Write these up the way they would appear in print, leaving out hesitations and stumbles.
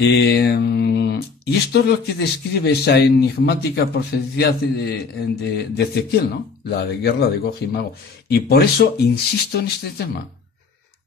Y esto es lo que describe esa enigmática profecía de Ezequiel, ¿no? La de guerra de Gog y Magog. Y por eso insisto en este tema.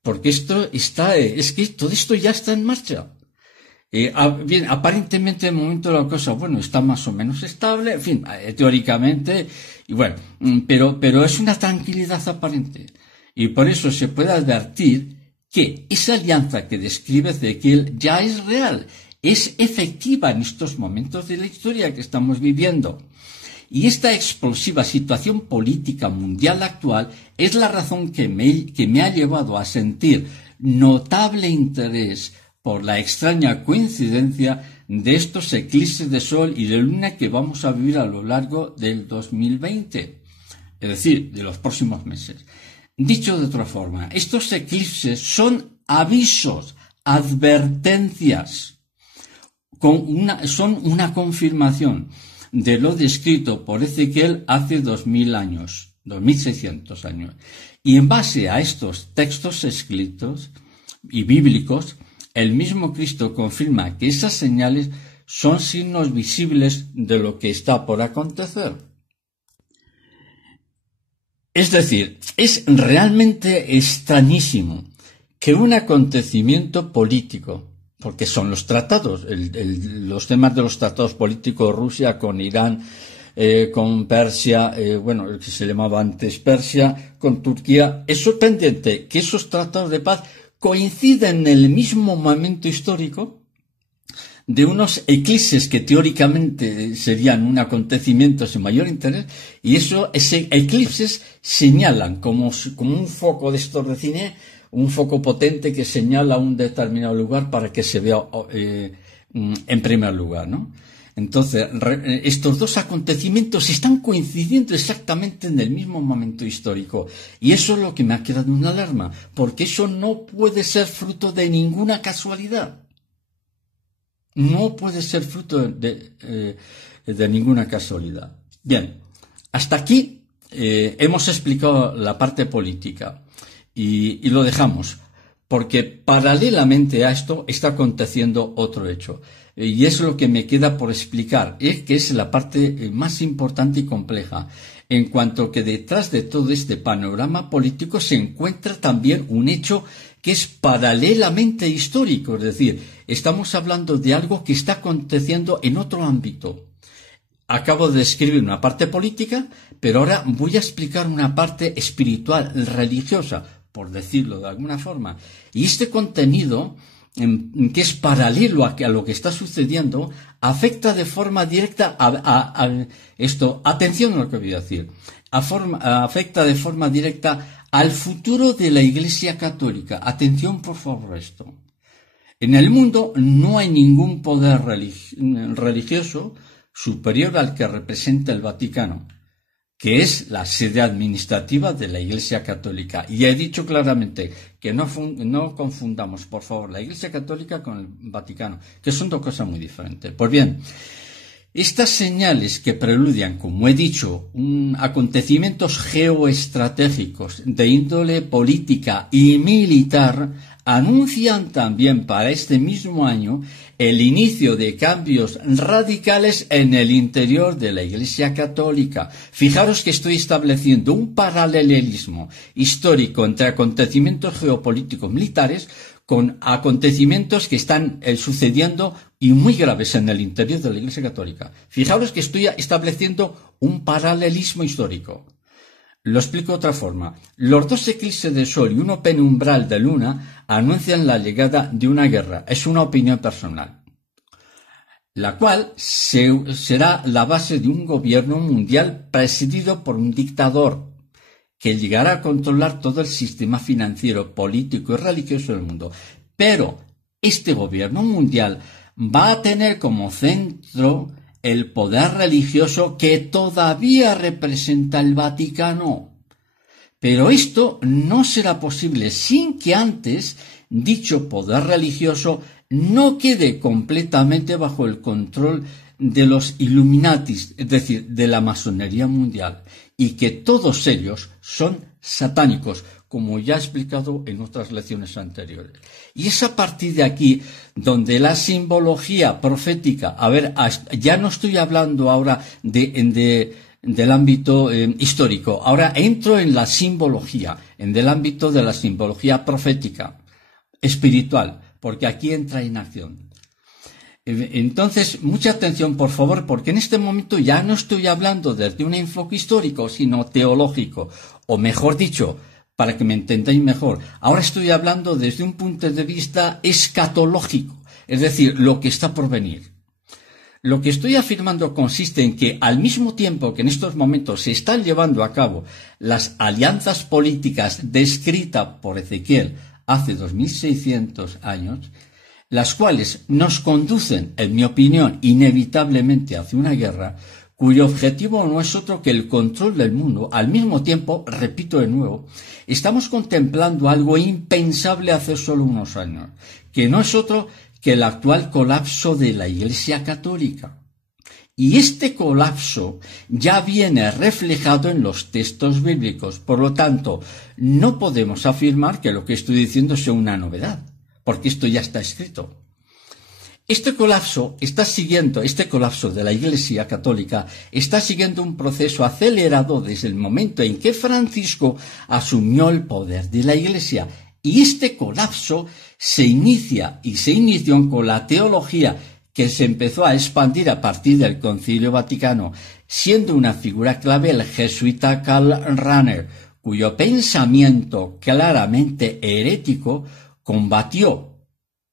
Porque es que todo esto ya está en marcha. Bien, aparentemente de momento la cosa, bueno, está más o menos estable, en fin, teóricamente, y bueno, pero es una tranquilidad aparente. Y por eso se puede advertir que esa alianza que describe Ezequiel ya es real, es efectiva en estos momentos de la historia que estamos viviendo. Y esta explosiva situación política mundial actual es la razón que me ha llevado a sentir notable interés por la extraña coincidencia de estos eclipses de sol y de luna que vamos a vivir a lo largo del 2020, es decir, de los próximos meses. Dicho de otra forma, estos eclipses son avisos, advertencias, son una confirmación de lo descrito por Ezequiel hace 2000 años, 2600 años. Y en base a estos textos escritos y bíblicos, el mismo Cristo confirma que esas señales son signos visibles de lo que está por acontecer. Es decir, es realmente extrañísimo que un acontecimiento político, porque son los tratados, los temas de los tratados políticos, Rusia con Irán, con Persia, el que se llamaba antes Persia, con Turquía, es sorprendente que esos tratados de paz coinciden en el mismo momento histórico de unos eclipses que teóricamente serían un acontecimiento sin mayor interés, y ese eclipses señalan como un foco de estos de cine, un foco potente que señala un determinado lugar para que se vea en primer lugar, ¿no? Entonces, estos dos acontecimientos están coincidiendo exactamente en el mismo momento histórico. Y eso es lo que me ha creado una alarma, porque eso no puede ser fruto de ninguna casualidad. No puede ser fruto de ninguna casualidad. Bien, hasta aquí hemos explicado la parte política y lo dejamos, porque paralelamente a esto está aconteciendo otro hecho. Y es lo que me queda por explicar, que es la parte más importante y compleja, en cuanto que detrás de todo este panorama político se encuentra también un hecho que es paralelamente histórico, es decir, estamos hablando de algo que está aconteciendo en otro ámbito. Acabo de describir una parte política, pero ahora voy a explicar una parte espiritual, religiosa, por decirlo de alguna forma. Y este contenido, que es paralelo a lo que está sucediendo, afecta de forma directa a esto. Atención a lo que voy a decir. Afecta de forma directa al futuro de la Iglesia Católica. Atención, por favor, a esto. En el mundo no hay ningún poder religioso superior al que representa el Vaticano, que es la sede administrativa de la Iglesia Católica. Y he dicho claramente que no confundamos, por favor, la Iglesia Católica con el Vaticano, que son dos cosas muy diferentes. Pues bien, estas señales que preludian, como he dicho, acontecimientos geoestratégicos de índole política y militar, anuncian también para este mismo año el inicio de cambios radicales en el interior de la Iglesia Católica. Fijaros que estoy estableciendo un paralelismo histórico entre acontecimientos geopolíticos militares con acontecimientos que están sucediendo y muy graves en el interior de la Iglesia Católica. Fijaros que estoy estableciendo un paralelismo histórico. Lo explico de otra forma. Los dos eclipses de sol y uno penumbral de luna anuncian la llegada de una guerra. Es una opinión personal, la cual será la base de un gobierno mundial presidido por un dictador que llegará a controlar todo el sistema financiero, político y religioso del mundo. Pero este gobierno mundial va a tener como centro el poder religioso que todavía representa el Vaticano. Pero esto no será posible sin que antes dicho poder religioso no quede completamente bajo el control de los Illuminatis, es decir, de la masonería mundial, y que todos ellos son satánicos, como ya he explicado en otras lecciones anteriores. Y es a partir de aquí donde la simbología profética, ya no estoy hablando ahora del ámbito histórico, ahora entro en la simbología, en el ámbito de la simbología profética, espiritual, porque aquí entra en acción. Entonces, mucha atención, por favor, porque en este momento ya no estoy hablando desde un enfoque histórico, sino teológico, o mejor dicho, para que me entendáis mejor, ahora estoy hablando desde un punto de vista escatológico, es decir, lo que está por venir. Lo que estoy afirmando consiste en que al mismo tiempo que en estos momentos se están llevando a cabo las alianzas políticas descritas por Ezequiel hace 2600 años, las cuales nos conducen, en mi opinión, inevitablemente hacia una guerra, cuyo objetivo no es otro que el control del mundo. Al mismo tiempo, repito de nuevo, estamos contemplando algo impensable hace solo unos años, que no es otro que el actual colapso de la Iglesia Católica. Y este colapso ya viene reflejado en los textos bíblicos. Por lo tanto, no podemos afirmar que lo que estoy diciendo sea una novedad, porque esto ya está escrito. Este colapso de la Iglesia Católica está siguiendo un proceso acelerado desde el momento en que Francisco asumió el poder de la Iglesia. Y este colapso se inició con la teología que se empezó a expandir a partir del Concilio Vaticano, siendo una figura clave el jesuita Karl Rahner, cuyo pensamiento claramente herético combatió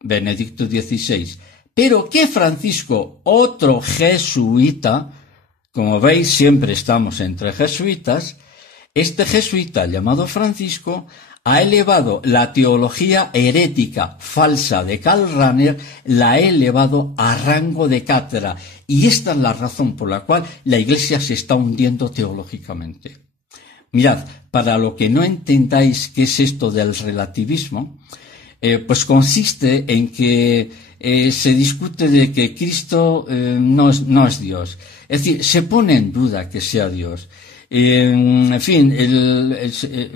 Benedicto XVI, pero que Francisco, otro jesuita, como veis siempre estamos entre jesuitas, este jesuita llamado Francisco ha elevado la teología herética falsa de Karl Rahner, la ha elevado a rango de cátedra, y esta es la razón por la cual la Iglesia se está hundiendo teológicamente. Mirad, para lo que no entendáis qué es esto del relativismo, pues consiste en que se discute de que Cristo no es Dios. Es decir, se pone en duda que sea Dios. En fin,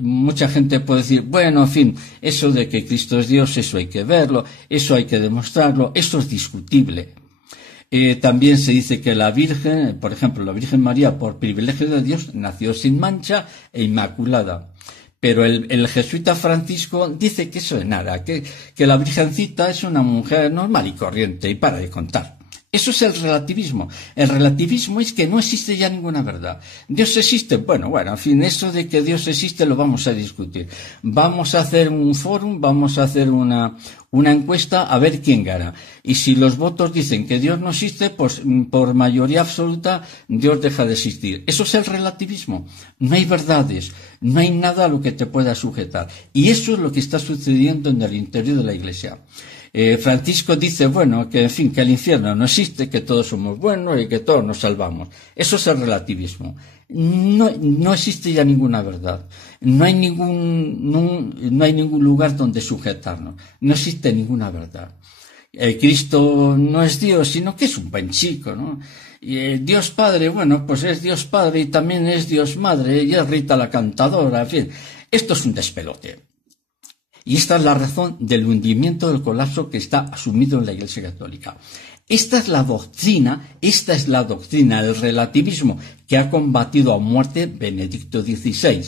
mucha gente puede decir, bueno, en fin, eso de que Cristo es Dios, eso hay que verlo, eso hay que demostrarlo, eso es discutible. También se dice que la Virgen, por ejemplo, la Virgen María, por privilegio de Dios, nació sin mancha e inmaculada. Pero el jesuita Francisco dice que eso es nada, que la Virgencita es una mujer normal y corriente, y para de contar. Eso es el relativismo. El relativismo es que no existe ya ninguna verdad. Dios existe, bueno, en fin, eso de que Dios existe lo vamos a discutir. Vamos a hacer un fórum, vamos a hacer una encuesta a ver quién gana. Y si los votos dicen que Dios no existe, pues por mayoría absoluta Dios deja de existir. Eso es el relativismo. No hay verdades, no hay nada a lo que te pueda sujetar. Y eso es lo que está sucediendo en el interior de la Iglesia. Francisco dice, que en fin, que el infierno no existe, que todos somos buenos y que todos nos salvamos. Eso es el relativismo. No existe ya ninguna verdad. No hay ningún lugar donde sujetarnos. No existe ninguna verdad. Cristo no es Dios, sino que es un buen chico, ¿no? Y Dios Padre, pues es Dios Padre y también es Dios Madre y es Rita la cantadora, en fin. Esto es un despelote. Y esta es la razón del hundimiento, del colapso que está asumido en la Iglesia Católica. Esta es la doctrina, el relativismo que ha combatido a muerte Benedicto XVI.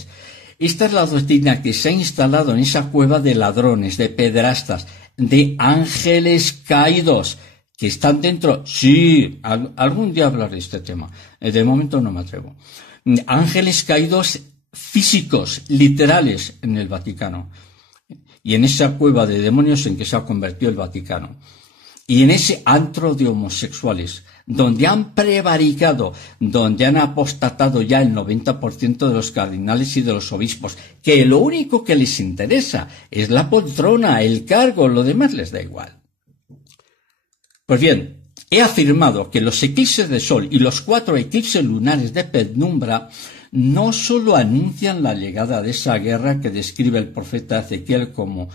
Esta es la doctrina que se ha instalado en esa cueva de ladrones, de pederastas, de ángeles caídos, que están dentro. Sí, algún día hablaré de este tema. De momento no me atrevo. Ángeles caídos físicos, literales, en el Vaticano. Y en esa cueva de demonios en que se ha convertido el Vaticano. Y en ese antro de homosexuales, donde han prevaricado, donde han apostatado ya el 90% de los cardinales y de los obispos, que lo único que les interesa es la poltrona, el cargo, lo demás les da igual. Pues bien, he afirmado que los eclipses de sol y los 4 eclipses lunares de penumbra no solo anuncian la llegada de esa guerra que describe el profeta Ezequiel como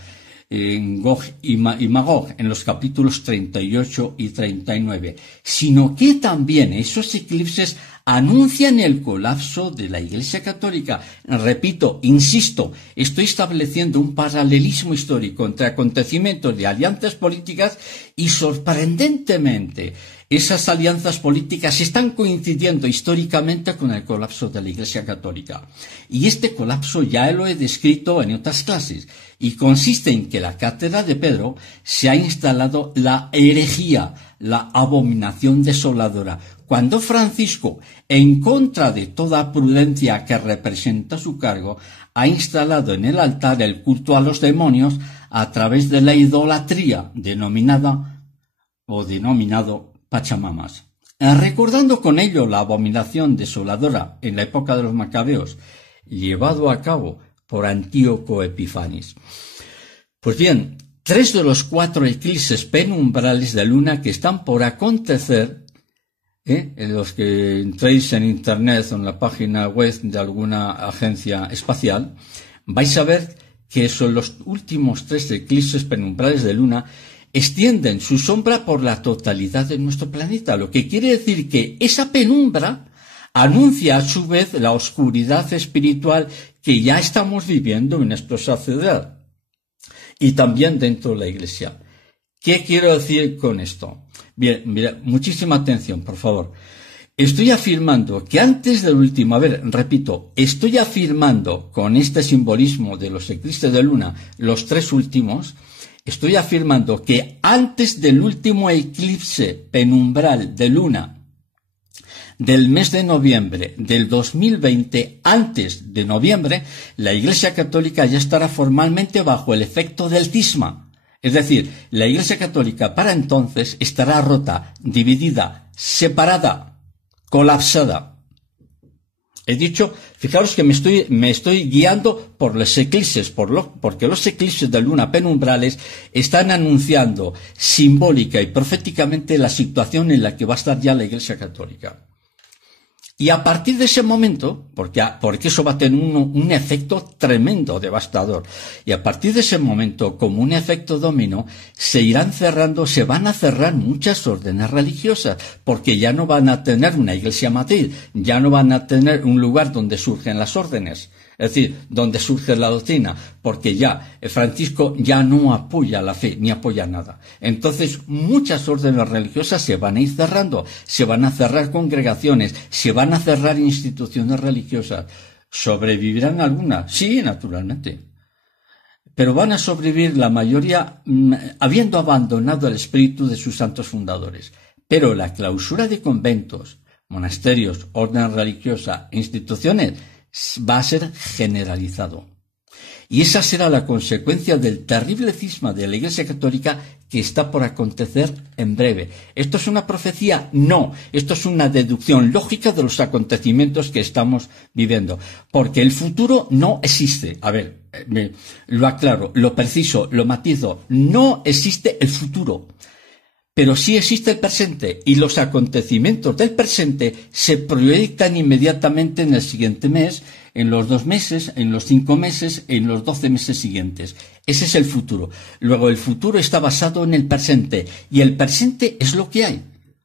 en Gog y Magog, en los capítulos 38 y 39, sino que también esos eclipses anuncian el colapso de la Iglesia Católica. Repito, insisto, estoy estableciendo un paralelismo histórico entre acontecimientos de alianzas políticas y, sorprendentemente, esas alianzas políticas están coincidiendo históricamente con el colapso de la Iglesia Católica. Y este colapso ya lo he descrito en otras clases, y consiste en que la cátedra de Pedro se ha instalado la herejía, la abominación desoladora, cuando Francisco, en contra de toda prudencia que representa su cargo, ha instalado en el altar el culto a los demonios a través de la idolatría denominado Pachamamas, recordando con ello la abominación desoladora en la época de los Macabeos, llevado a cabo por Antíoco Epifanes. Pues bien, 3 de los 4 eclipses penumbrales de luna que están por acontecer, en los que entréis en internet o en la página web de alguna agencia espacial, vais a ver que son los últimos 3 eclipses penumbrales de luna extienden su sombra por la totalidad de nuestro planeta, lo que quiere decir que esa penumbra anuncia a su vez la oscuridad espiritual que ya estamos viviendo en nuestra sociedad y también dentro de la Iglesia. ¿Qué quiero decir con esto? Bien, mira, muchísima atención, por favor. Estoy afirmando que antes del último, estoy afirmando con este simbolismo de los eclipses de luna, los 3 últimos, estoy afirmando que antes del último eclipse penumbral de luna del mes de noviembre del 2020, antes de noviembre, la Iglesia Católica ya estará formalmente bajo el efecto del cisma. Es decir, la Iglesia Católica para entonces estará rota, dividida, separada, colapsada. He dicho, fijaros que me estoy guiando por los eclipses, porque los eclipses de luna penumbrales están anunciando simbólica y proféticamente la situación en la que va a estar ya la Iglesia Católica. Y a partir de ese momento, porque eso va a tener un efecto tremendo, devastador, y a partir de ese momento, como un efecto dominó, se van a cerrar muchas órdenes religiosas, porque ya no van a tener una iglesia matriz, ya no van a tener un lugar donde surgen las órdenes, es decir, donde surge la doctrina, porque ya Francisco ya no apoya la fe, ni apoya nada. Entonces, muchas órdenes religiosas se van a ir cerrando, se van a cerrar congregaciones, se van a cerrar instituciones religiosas. ¿Sobrevivirán algunas? Sí, naturalmente. Pero van a sobrevivir la mayoría habiendo abandonado el espíritu de sus santos fundadores. Pero la clausura de conventos, monasterios, órdenes religiosas, instituciones, va a ser generalizado. Y esa será la consecuencia del terrible cisma de la Iglesia Católica que está por acontecer en breve. ¿Esto es una profecía? No. Esto es una deducción lógica de los acontecimientos que estamos viviendo. Porque el futuro no existe. A ver, lo aclaro, lo preciso, lo matizo. No existe el futuro. Pero sí existe el presente, y los acontecimientos del presente se proyectan inmediatamente en el siguiente mes, en los 2 meses, en los 5 meses, en los 12 meses siguientes. Ese es el futuro. Luego, el futuro está basado en el presente, y el presente es lo que hay.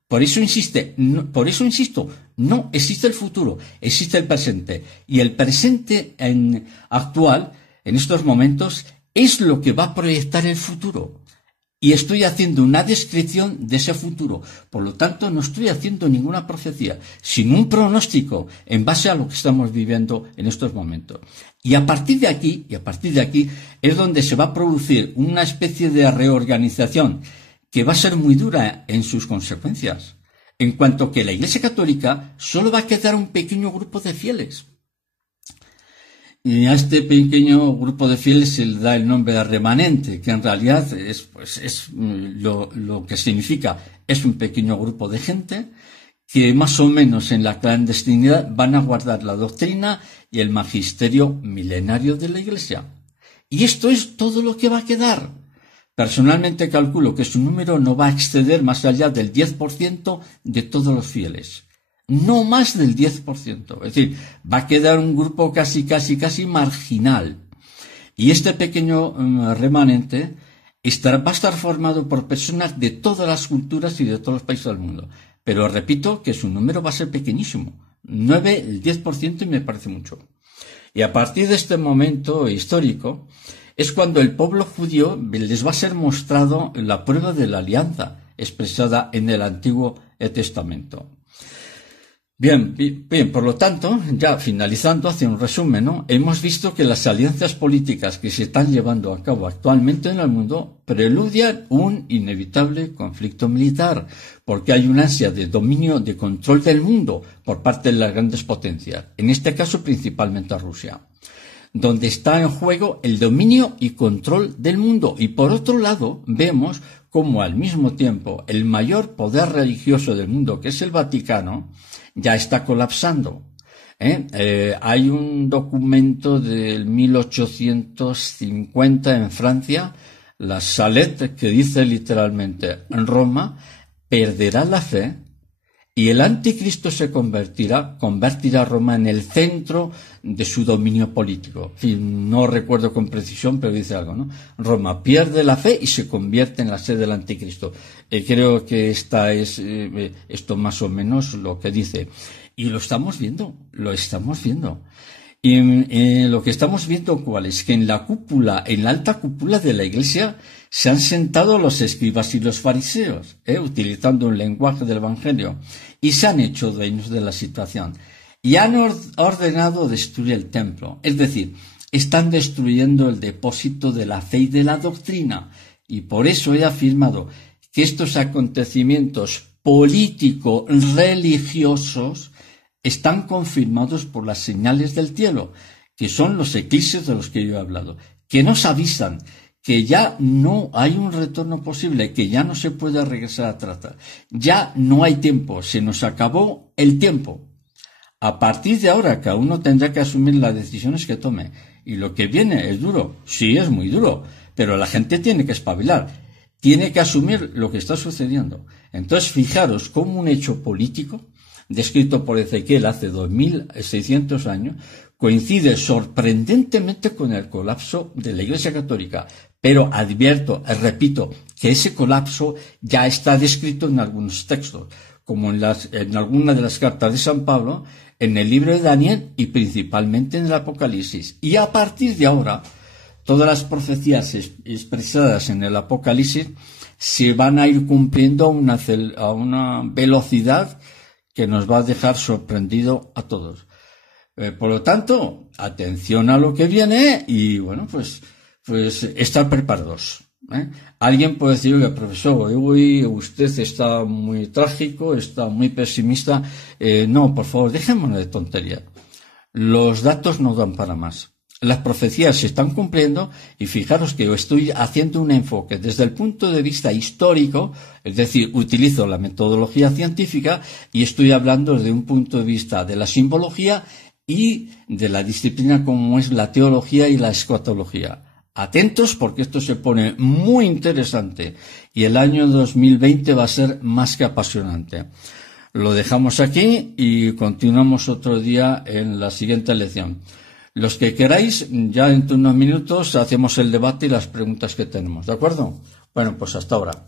Por eso insisto, no existe el futuro, existe el presente. Y el presente actual, en estos momentos, es lo que va a proyectar el futuro. Y estoy haciendo una descripción de ese futuro. Por lo tanto, no estoy haciendo ninguna profecía, sino un pronóstico en base a lo que estamos viviendo en estos momentos. Y a partir de aquí es donde se va a producir una especie de reorganización que va a ser muy dura en sus consecuencias. En cuanto que la Iglesia Católica solo va a quedar un pequeño grupo de fieles. Y a este pequeño grupo de fieles se le da el nombre de remanente, que en realidad es lo que significa, es un pequeño grupo de gente que más o menos en la clandestinidad van a guardar la doctrina y el magisterio milenario de la Iglesia. Y esto es todo lo que va a quedar. Personalmente calculo que su número no va a exceder más allá del 10% de todos los fieles. No más del 10%. Es decir, va a quedar un grupo casi marginal. Y este pequeño remanente va a estar formado por personas de todas las culturas y de todos los países del mundo. Pero repito que su número va a ser pequeñísimo. 9, el 10%, y me parece mucho. Y a partir de este momento histórico es cuando el pueblo judío les va a ser mostrado la prueba de la alianza expresada en el Antiguo Testamento. Bien, por lo tanto, ya finalizando, hace un resumen, ¿no? Hemos visto que las alianzas políticas que se están llevando a cabo actualmente en el mundo preludian un inevitable conflicto militar, porque hay una ansia de dominio, de control del mundo por parte de las grandes potencias, en este caso principalmente a Rusia, donde está en juego el dominio y control del mundo. Y por otro lado, vemos como al mismo tiempo el mayor poder religioso del mundo, que es el Vaticano, ya está colapsando. Hay un documento del 1850 en Francia, la Salette, que dice literalmente: Roma perderá la fe y el anticristo se convertirá a Roma en el centro de su dominio político. En fin, no recuerdo con precisión, pero dice algo, ¿no? Roma pierde la fe y se convierte en la sede del anticristo. Creo que esto más o menos lo que dice. Y lo estamos viendo. Y lo que estamos viendo, ¿cuál es? Que en la alta cúpula de la Iglesia se han sentado los escribas y los fariseos, utilizando un lenguaje del Evangelio, y se han hecho dueños de la situación. Y han ordenado destruir el templo. Es decir, están destruyendo el depósito de la fe y de la doctrina. Y por eso he afirmado que estos acontecimientos político-religiosos están confirmados por las señales del cielo, que son los eclipses de los que yo he hablado, que nos avisan que ya no hay un retorno posible, que ya no se puede regresar atrás, ya no hay tiempo, se nos acabó el tiempo. A partir de ahora, cada uno tendrá que asumir las decisiones que tome. Y lo que viene es duro, sí, es muy duro, pero la gente tiene que espabilar, tiene que asumir lo que está sucediendo. Entonces, fijaros cómo un hecho político, descrito por Ezequiel hace 2600 años, coincide sorprendentemente con el colapso de la Iglesia Católica. Pero repito, que ese colapso ya está descrito en algunos textos, como en algunas de las cartas de San Pablo, en el libro de Daniel y principalmente en el Apocalipsis. Y a partir de ahora, todas las profecías expresadas en el Apocalipsis se van a ir cumpliendo a una velocidad que nos va a dejar sorprendido a todos. Por lo tanto, atención a lo que viene y, bueno, pues estar preparados. Alguien puede decir: oiga, profesor, usted está muy trágico, está muy pesimista. No, por favor, dejémonos de tontería. Los datos no dan para más. Las profecías se están cumpliendo y fijaros que yo estoy haciendo un enfoque desde el punto de vista histórico, es decir, utilizo la metodología científica y estoy hablando desde un punto de vista de la simbología y de la disciplina como es la teología y la escatología. Atentos, porque esto se pone muy interesante y el año 2020 va a ser más que apasionante. Lo dejamos aquí y continuamos otro día en la siguiente lección. Los que queráis, ya en unos minutos hacemos el debate y las preguntas que tenemos, ¿de acuerdo? Bueno, pues hasta ahora.